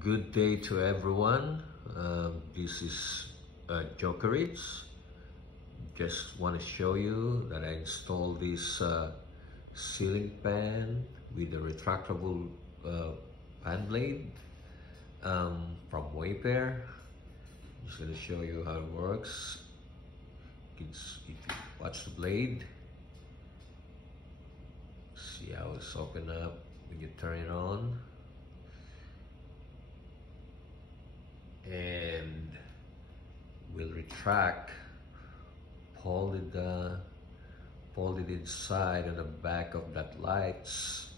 Good day to everyone. This is Jokeritz. Just want to show you that I installed this ceiling fan with a retractable fan blade from Wayfair. Just going to show you how it works. If you watch the blade, see how it's open up when you turn it on. And will retract, folded inside on the back of that lights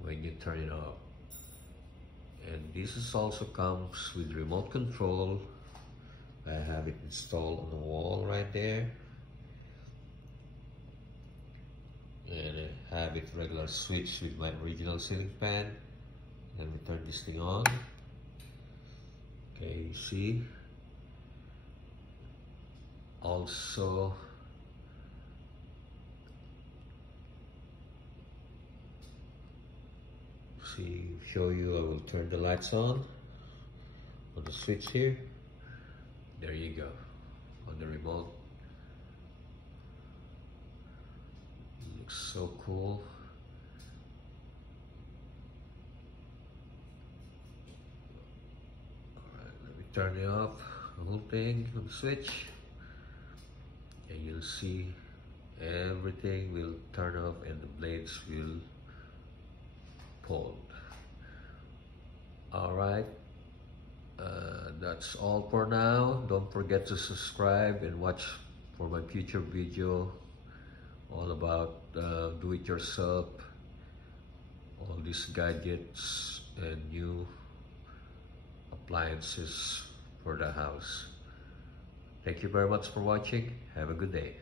when you turn it off. And this is also comes with remote control. I have it installed on the wall right there, and I have it regular switch with my original ceiling fan. Let me turn this thing on. Okay, you see, also show you, I will turn the lights on the switch here. There you go, on the remote. It looks so cool. Turn it off, the whole thing on the switch, and you'll see everything will turn off and the blades will fold. Alright, that's all for now. Don't forget to subscribe and watch for my future video all about do-it-yourself, all these gadgets and new appliances for the house. Thank you very much for watching. Have a good day.